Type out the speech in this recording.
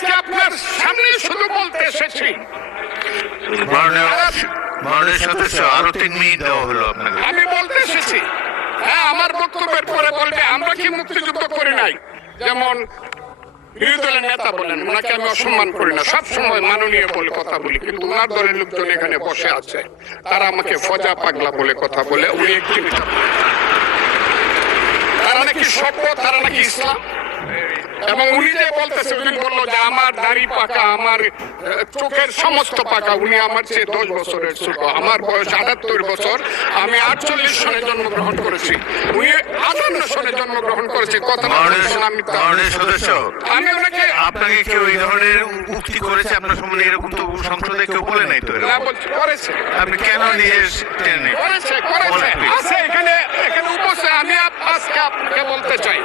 আজকে আপনার সামনে শুধু বলতে এসেছি। মাননীয় সদস্য, আরো 3 মিনিট দেওয়া হলো আপনাকে। আমি বলতে এসেছি, হ্যাঁ আমার বক্তব্যের পরে বলবে আমরা কি মুক্তিযুদ্ধ করি নাই। যেমন বিরোধী দলের নেতা বলেন, ওনাকে আমি অসম্মান করি না, সবসময় মাননীয় বলে কথা বলি, কিন্তু ওনার দলের লোকজন এখানে বসে আছে, তারা আমাকে ফজা পাগলা বলে কথা বলে। উনি একটি তারা নাকি সভ্য, তারা নাকি ইসলাম। এবং উনি যে বলতেছে, উনি বললো যে আমার দাড়ি পাকা, আমার চোখের সমস্ত পাকা। উনি আমার চেয়ে 10 বছরের ছোট, আমার বয়স 78 বছর, আমি 48 সনে জন্মগ্রহণ করেছি, উনি 58 সনে জন্মগ্রহণ করেছে। কথা মাননীয় সদস্য, আমি ওনাকে আপনাকে কেউ এই ধরনের উক্তি করেছে আপনার সম্বন্ধে? এরকম তো সংসদে কেউ বলে নাই তো। করেছে, আপনি কেন নিয়ে টেনে? করেছে আছে এখানে উপস্থিত। আমি আজকে আপনাকে বলতে চাই,